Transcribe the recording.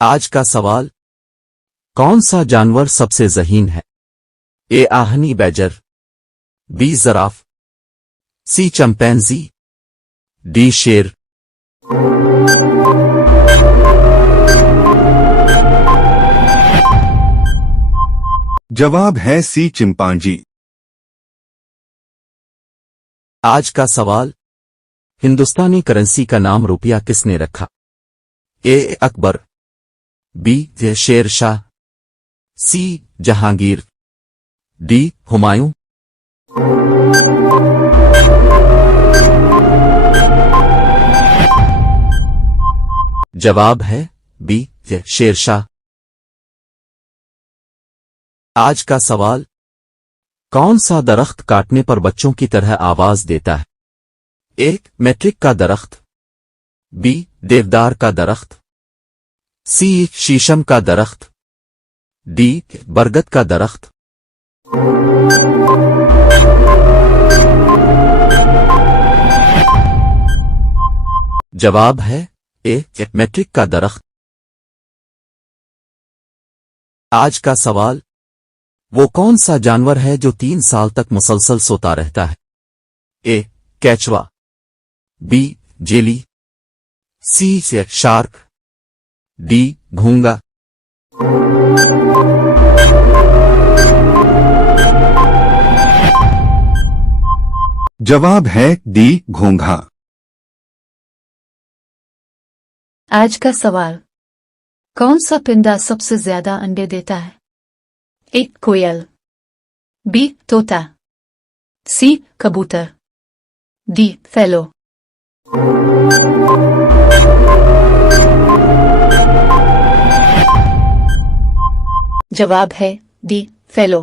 आज का सवाल, कौन सा जानवर सबसे ज़हीन है? ए आहनी बैजर, बी ज़राफ, सी चिंपैंजी, डी शेर। जवाब है सी चिंपांजी। आज का सवाल, हिंदुस्तानी करेंसी का नाम रुपया किसने रखा? ए अकबर, बी शेर शाह, सी जहांगीर, डी हुमायूं। जवाब है बी शेर शाह। आज का सवाल, कौन सा दरख्त काटने पर बच्चों की तरह आवाज देता है? ए मैट्रिक का दरख्त, बी देवदार का दरख्त, सी शीशम का दरख्त, डी बरगद का दरख्त। जवाब है ए मैट्रिक का दरख्त। आज का सवाल, वो कौन सा जानवर है जो 3 साल तक मुसलसल सोता रहता है? ए केचवा, बी जेली, सी शार्क, डी घोंगा। जवाब है डी घोंघा। आज का सवाल, कौन सा परिंदा सबसे ज्यादा अंडे देता है? ए कोयल, बी तोता, सी कबूतर, डी फैलो। जवाब है डी फैलो।